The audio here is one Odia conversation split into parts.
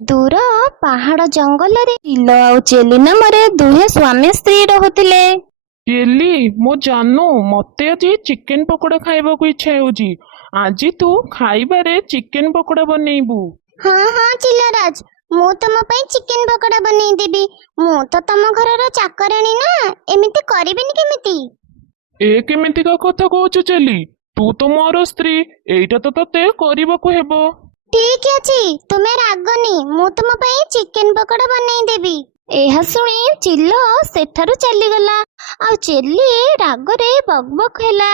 ଦୂର ପାହାଡ ଜଙ୍ଗଲରେ ଚିଲ ଆଉ ଚେଲି ନାମରେ ଦୁହେଁ ସ୍ୱାମୀ ସ୍ତ୍ରୀ ରହୁଥିଲେ। ଏଲି ମୋ ଜାନୁ, ମତେ ଆଜି ଚିକେନ ପକୋଡା ଖାଇବାକୁ ଇଚ୍ଛା ହେଉଛି। ଆଜି ତୁ ଖାଇବାରେ ଚିକେନ ପକୋଡା ବନେଇବୁ। ହଁ ହଁ ଚିଲରାଜ, ମୁଁ ତମ ପାଇଁ ଚିକେନ ପକୋଡା ବନେଇଦେବି। ମୁଁ ତ ତମ ଘରର ଚାକରାଣୀ ନା, ଏମିତି କରିବିନି କେମିତି? ଏ କେମିତିକା କଥା କହୁଛୁ ଚେଲି? ତୁ ତ ମୋର ସ୍ତ୍ରୀ, ଏଇଟା ତ ତତେ କରିବାକୁ ହେବ। ଠିକ ଅଛି, ତୁମେ ରାଗନି, ମୁଁ ତମ ପାଇଁ ଚିକେନ ପକୋଡା ବନେଇଦେବି। ଏହା ଶୁଣି ଚିଲ ସେଠାରୁ ଚାଲିଗଲା ଆଉ ଚେଲି ରାଗରେ ବକ୍ ବକ୍ ହେଲା।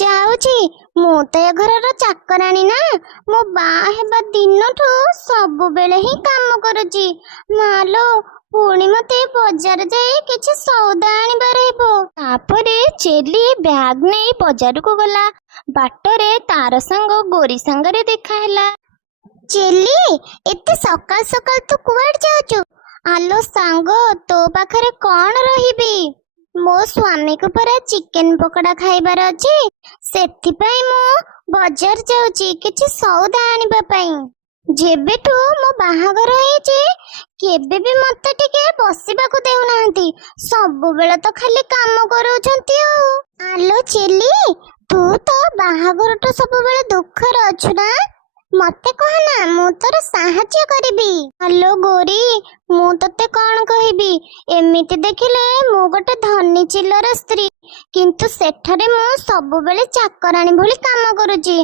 ଯାଉଛି, ମୁଁ ତ ଏ ଘରର ଚାକରାଣୀ ନା। ମୁଁ ବାହା ହେବା ଦିନଠୁ ସବୁବେଳେ ହିଁ କାମ କରୁଛି। ମାଲୋ, ପୁଣି ମତେ ବଜାର ଯାଇ କିଛି ସଉଦା ଆଣିବାର ହେବ। ତାପରେ ଚେଲି ବ୍ୟାଗ ନେଇ ବଜାରକୁ ଗଲା। ବାଟରେ ତାର ସାଙ୍ଗ ଗୋରି ସାଙ୍ଗରେ ଦେଖା ହେଲା। ଚେଲି, ଏତେ ସକାଳ ସକାଳ ତୁ କୁଆଡେ ଯାଉଛୁ? ଆଲୋ ସାଙ୍ଗ, ତୋ ପାଖରେ କଣ ରହିବି? ମୋ ସ୍ୱାମୀକୁ ପରା ଚିକେନ ପକୋଡା ଖାଇବାର ଅଛି, ସେଥିପାଇଁ ମୁଁ ବଜାର ଯାଉଛି କିଛି ସଉଦା ଆଣିବା ପାଇଁ। ଯେବେଠୁ ମୋ ବାହାଘର ହେଇଛି, କେବେ ବି ମତେ ଟିକେ ବସିବାକୁ ଦେଉନାହାନ୍ତି। ସବୁବେଳେ ତ ଖାଲି କାମ କରୁଛନ୍ତି ଆଉ। ଆଲୋ ଚେଲି, ତୁ ତ ବାହାଘରଠୁ ସବୁବେଳେ ଦୁଃଖରେ ଅଛୁ ନା? ମତେ କହନା, ମୁଁ ତୋର ସାହାଯ୍ୟ କରିବି। ଆଲୋ ଗୋରୀ, ମୁଁ ତତେ କଣ କହିବି? ଏମିତି ଦେଖିଲେ ମୁଁ ଗୋଟେ ଧନୀ ଚିଲର ସ୍ତ୍ରୀ, କିନ୍ତୁ ସେଠାରେ ମୁଁ ସବୁବେଳେ ଚାକରାଣୀ ଭଳି କାମ କରୁଛି।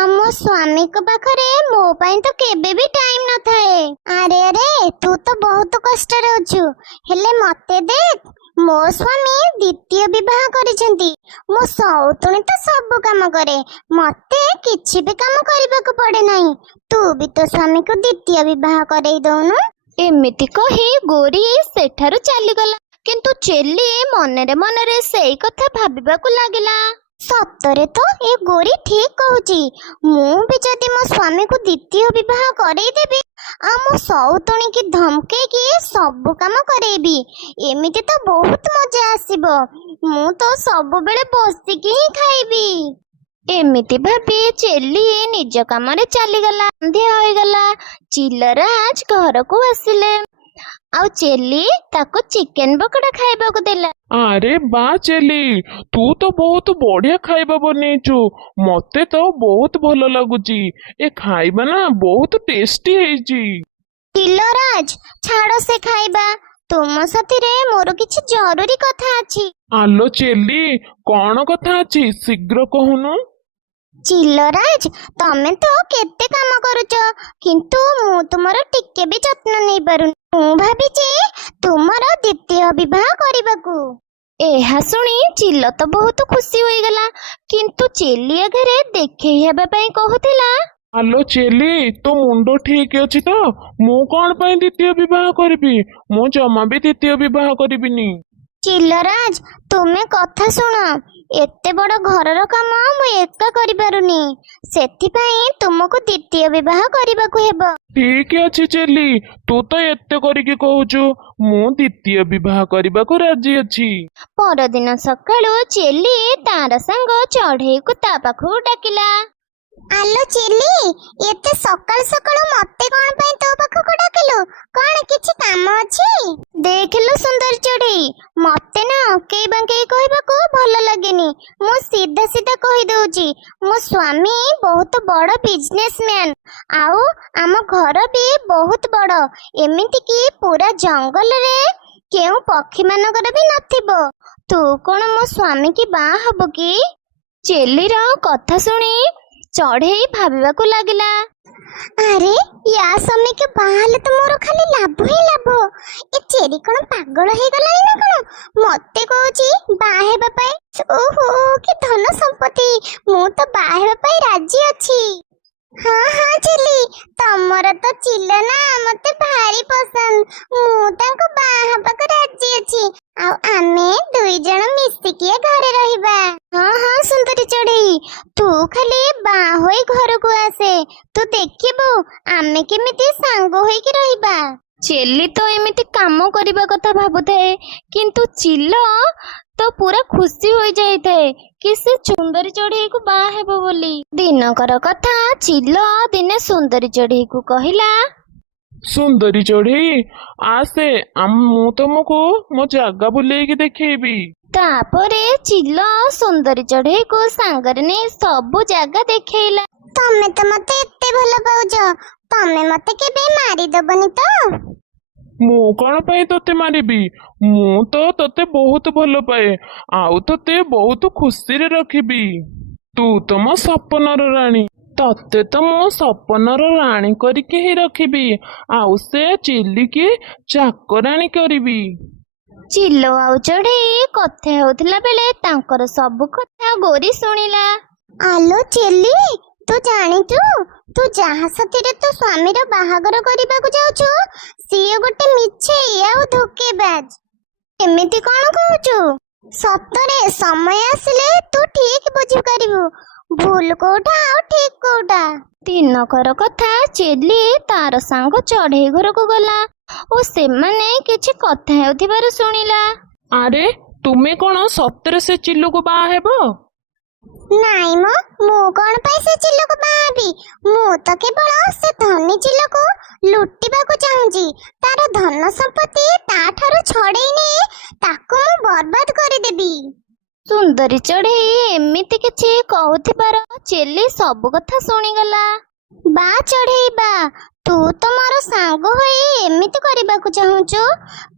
ଆମ ସ୍ୱାମୀଙ୍କ ପାଖରେ ମୋ ପାଇଁ ତ କେବେ ବି ଟାଇମ ନଥାଏ। ଆରେ ଆରେ, ତୁ ତ ବହୁତ କଷ୍ଟରେ ଅଛୁ, ହେଲେ ମତେ ଦେଖ, ମୋ ସ୍ୱାମୀ ଦ୍ୱିତୀୟ ବିବାହ କରିଛନ୍ତି। ମୋ ସଉତୁଣୀ ତ ସବୁ କାମ କରେ, ମତେ କିଛି ବି କାମ କରିବାକୁ ପଡେ ନାହିଁ। ତୁ ବି ତୋ ସ୍ୱାମୀକୁ ଦ୍ୱିତୀୟ ବିବାହ କରେଇ ଦଉନୁ। ଏମିତି କହି ଗୋରି ସେଠାରୁ ଚାଲିଗଲା। କିନ୍ତୁ ଚେଲି ମନରେ ମନରେ ସେଇ କଥା ଭାବିବାକୁ ଲାଗିଲା। ସତରେ ତ ଏ ଗୋରୀ ଠିକ କହୁଛି। ମୁଁ ବି ଯଦି ମୋ ସ୍ୱାମୀକୁ ଦ୍ୱିତୀୟ ବିବାହ କରେଇଦେବି, ଆଉ ମୋ ସଉତୁଣୀକି ଧମକେଇକି ସବୁ କାମ କରେଇବି, ଏମିତି ତ ବହୁତ ମଜା ଆସିବ। ମୁଁ ତ ସବୁବେଳେ ବସିକି ହିଁ ଖାଇବି। ଏମିତି ଭାବି ଚେଲି ନିଜ କାମରେ ଚାଲିଗଲା। ସନ୍ଧ୍ୟା ହୋଇଗଲା। ଚିଲରାଜ ଘରକୁ ଆସିଲେ ଆଉ ଚେଲି ତାକୁ ଚିକେନ ପକୋଡା ଖାଇବାକୁ ଦେଲା। ଆରେ ବା ଚେଲି, ତୁ ତ ବହୁତ ବଢିଆ ଖାଇବା ବନେଇଛୁ। ମତେ ତ ବହୁତ ଭଲ ଲାଗୁଛି। ଏ ଖାଇବା ନା ବହୁତ ଟେଷ୍ଟି ହେଇଛି। ଚିଲରାଜ, ଛାଡ ସେ ଖାଇବା। ତୁମ ସାଥିରେ ମୋର କିଛି ଜରୁରୀ କଥା ଅଛି। ଆଲୋ ଚେଲି, କଣ କଥା ଅଛି? ଶୀଘ୍ର କହୁନୁ। ଚିଲରାଜ, ତମେ ତ କେତେ କାମ କରୁଛ, କିନ୍ତୁ ମୁଁ ତୁମର ଟିକେ ବି ଯତ୍ନ ନେଇ ପାରୁନି। ମୁଁ ଭାବିଛି ତୁମର ଦ୍ୱିତୀୟ ବିବାହ କରିବାକୁ। ଏହା ଶୁଣି ଚିଲ ତ ବହୁତ ଖୁସି ହୋଇଗଲା, କିନ୍ତୁ ଚେଲି ଆଗରେ ଦେଖେଇ ହେବା ପାଇଁ କହୁଥିଲା। ଆଲୋ ଚେଲି, ତୋ ମୁଣ୍ଡ ଠିକ ଅଛି ତ? ମୁଁ କଣ ପାଇଁ ଦ୍ୱିତୀୟ ବିବାହ କରିବି? ମୁଁ ଜମା ବି ଦ୍ୱିତୀୟ ବିବାହ କରିବିନି। ଚିଲରାଜ, ତୁମେ କଥା ଶୁଣ। ଏତେ ବଡ ଘରର କାମ ମୁଁ ଏକା କରିପାରୁନି, ସେଥିପାଇଁ ତୁମକୁ ଦ୍ୱିତୀୟ ବିବାହ କରିବାକୁ ହେବ। ଠିକ ଅଛି ଚେଲି, ତୁ ତ ଏତେ କରିକି କହୁଛୁ, ମୁଁ ଦ୍ୱିତୀୟ ବିବାହ କରିବାକୁ ରାଜି ଅଛି। ପରଦିନ ସକାଳୁ ଚେଲି ତାର ସାଙ୍ଗ ଚଢେଇକୁ ତା ପାଖକୁ ଡାକିଲା। ଆଲୋ ଚିଲି, ଏତେ ସକାଳୁ ସକାଳୁ ମତେ କଣ ପାଇଁ ତୋ ପାଖକୁ ଡାକିଲୁ? କଣ କିଛି କାମ ଅଛି? ଦେଖିଲୁ ସୁନ୍ଦର ଚଢେଇ, ମତେ ନା ଅକେଇ ବାଙ୍କେଇ କହିବାକୁ ଭଲ ଲାଗେନି। ମୁଁ ସିଧା ସିଧା କହିଦଉଛି, ମୋ ସ୍ୱାମୀ ବହୁତ ବଡ ବିଜନେସମ୍ୟାନ, ଆଉ ଆମ ଘର ବି ବହୁତ ବଡ। ଏମିତି କି ପୁରା ଜଙ୍ଗଲରେ କେଉଁ ପକ୍ଷୀ ମାନଙ୍କର ବି ନଥିବ। ତୁ କଣ ମୋ ସ୍ୱାମୀ କି ବାହା ହବୁ କି? ଚେଲିର କଥା ଶୁଣି ଚଢେଇ ଭାବିବାକୁ ଲାଗିଲା। ଆରେ, ୟା ସ୍ୱାମୀକି ବାହା ହେଲେ ତ ମୋର ଖାଲି ଲାଭ ହିଁ ଲାଭ। ଏ ଚେରି କଣ ପାଗଳ ହେଇଗଲାଣି ନା କଣ? ମତେ କହୁଛି ବାହା ହେବା ପାଇଁ। ଓହୋ, କି ଧନ ସମ୍ପତ୍ତି! ମୁଁ ତ ବାହା ହେବା ପାଇଁ ରାଜି ଅଛି। ହଁ ହଁ ଚିଲି, ତମର ତ ଚିଲ ନା ମତେ ଭାରି ପସନ୍ଦ। ମୁଁ ତାଙ୍କୁ ବାହା ହେବାକୁ ରାଜି ଅଛି, ଆଉ ଆମେ ଦୁଇ ଜଣ ମିଶିକି ଏ ଘରେ ରହିବା। ହଁ ହଁ ସୁନ୍ଦରୀ ଚଢେଇ, ତୁ ଖାଲି ବାହା ହୋଇ ଘରକୁ ଆସେ, ତୁ ଦେଖିବୁ ଆମେ କେମିତି ସାଙ୍ଗ ହୋଇକି ରହିବା। ଚେଲି ତ ଏମିତି କାମ କରିବା କଥା ଭାବୁଥାଏ, କିନ୍ତୁ ଚିଲ ତ ପୁରା ଖୁସି ହୋଇଯାଇଥାଏ କି ସେ ସୁନ୍ଦରୀ ଚଢେଇକୁ ବାହା ହେବ ବୋଲି। ଦିନକର କଥା, ଚିଲ ଦିନେ ସୁନ୍ଦରୀ ଚଢେଇକୁ କହିଲା। ସୁନ୍ଦରୀ ଚଢ଼େଇ ଆସେ ମୁଁ ତମକୁ ମୋ ଜାଗା ବୁଲେଇକି ଦେଖେଇବି। ତାପରେ ଚିଲ ସୁନ୍ଦରୀ ଚଢ଼େଇକୁ ସାଙ୍ଗରେ ନେଇ ସବୁ ଜାଗା ଦେଖେଇଲା। ତମେ ତ ମତେ ଏତେ ଭଲ ପାଉଛ, ତମେ ମତେ କେବେ ମାରିଦବନି ତ? ମୁଁ କଣ ପାଇଁ ତତେ ମାରିବି? ମୁଁ ତ ତତେ ବହୁତ ଭଲ ପାଏ, ଆଉ ତତେ ବହୁତ ଖୁସିରେ ରଖିବି। ତୁ ତ ମୋ ସପନର ରାଣୀ, ତତେ ତ ମୁଁ ସପନର ରାଣୀ କରିକି ହିଁ ରଖିବି, ଆଉ ସେ ଚିଲିକି ଚାକରାଣୀ କରିବି। ଚିଲ ଆଉ ଚଢ଼େଇ କଥା ହେଉଥିଲା ବେଳେ ତାଙ୍କର ସବୁ କଥା ଗୋରି ଶୁଣିଲା। ଆଲୋ ଚେଲି, ତୁ ଜାଣିଛୁ ତୁ ଯାହା ସାଥିରେ ତୋ ସ୍ୱାମୀର ବାହାଘର କରିବାକୁ ଯାଉଛୁ ସିଏ ଗୋଟେ ମିଛେଇ ଆଉ ଧୋକେବାଜ। ଏମିତି କଣ କହୁଛୁ? ସତରେ ସମୟ ଆସିଲେ ତୁ ଠିକ ବୁଝିପାରିବୁ ଭୁଲ କୋଉଟା ଆଉ ଠିକ କୋଉଟା। ଦିନକର କଥା ଚେଲି ତାର ସାଙ୍ଗ ଚଢ଼େଇ ଘରକୁ ଗଲା ଓ ସେମାନେ କିଛି କଥା ହେଉଥିବାର ଶୁଣିଲା। ଆରେ ତୁମେ କଣ ସତରେ ସେ ଚିଲୁକୁ ବାହା ହେବ? ନାଇଁ ମ, ମୁଁ କଣ ପାଇଁ ସେ ଚିଲକୁ ବାହା ହେବି? ମୁଁ ତ କେବଳ ସେ ଧନୀ ଚିଲକୁ ଲୁଟିବାକୁ ଚାହୁଁଛି। ତାର ଧନ ସମ୍ପତ୍ତି ତାଠାରୁ ଛଡେଇ ନେଇ ତାକୁ ମୁଁ ବର୍ବାଦ କରିଦେବି। ସୁନ୍ଦରୀ ଚଢ଼େଇ ଏମିତି କିଛି କହୁଥିବାର ଚେଲି ସବୁ କଥା ଶୁଣିଗଲା। ବା ଚଢେଇ ବା, ତୁ ତ ମୋର ସାଙ୍ଗ ହୋଇ ଏମିତି କରିବାକୁ ଚାହୁଁଛୁ?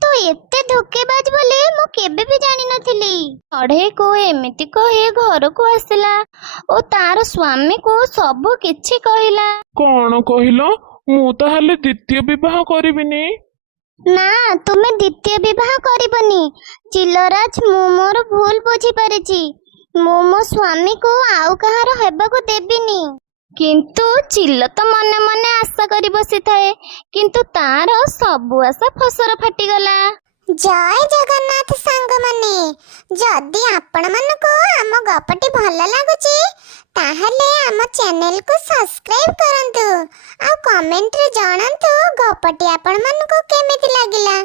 ତୁ ଏତେ ଧୋକେବାଜ ବୋଲି ମୁଁ କେବେ ବି ଜାଣିନଥିଲି। ଚଢ଼େଇକୁ ଏମିତି କହି ଘରକୁ ଆସିଲା ଓ ତାର ସ୍ୱାମୀକୁ ସବୁ କିଛି କହିଲା। କଣ କହିଲ? ମୁଁ ତାହେଲେ ଦ୍ୱିତୀୟ ବିବାହ କରିବିନି? ନା, ତୁମେ ଦ୍ୱିତୀୟ ବିବାହ କରିବନି ଚିଲରାଜ। ମୁଁ ମୋର ଭୁଲ ବୁଝିପାରିଛି। ମୁଁ ମୋ ସ୍ୱାମୀକୁ ଆଉ କାହାର ହେବାକୁ ଦେବିନି। କିନ୍ତୁ ଚିଲ ତ ମନେ ମନେ ଆଶା କରି ବସିଥାଏ, କିନ୍ତୁ ତାର ସବୁ ଆଶା ଫସର ଫାଟିଗଲା। ଜୟ ଜଗନ୍ନାଥ ସାଙ୍ଗମାନେ, ଯଦି ଆପଣମାନଙ୍କୁ ଆମ ଗପଟି ଭଲ ଲାଗୁଛି ତାହେଲେ ଆମ ଚ୍ୟାନେଲକୁ ସବସ୍କ୍ରାଇବ କରନ୍ତୁ ଆଉ କମେଣ୍ଟରେ ଜଣାନ୍ତୁ ଗପଟି ଆପଣମାନଙ୍କୁ କେମିତି ଲାଗିଲା।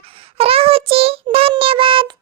ରହୁଛି, ଧନ୍ୟବାଦ।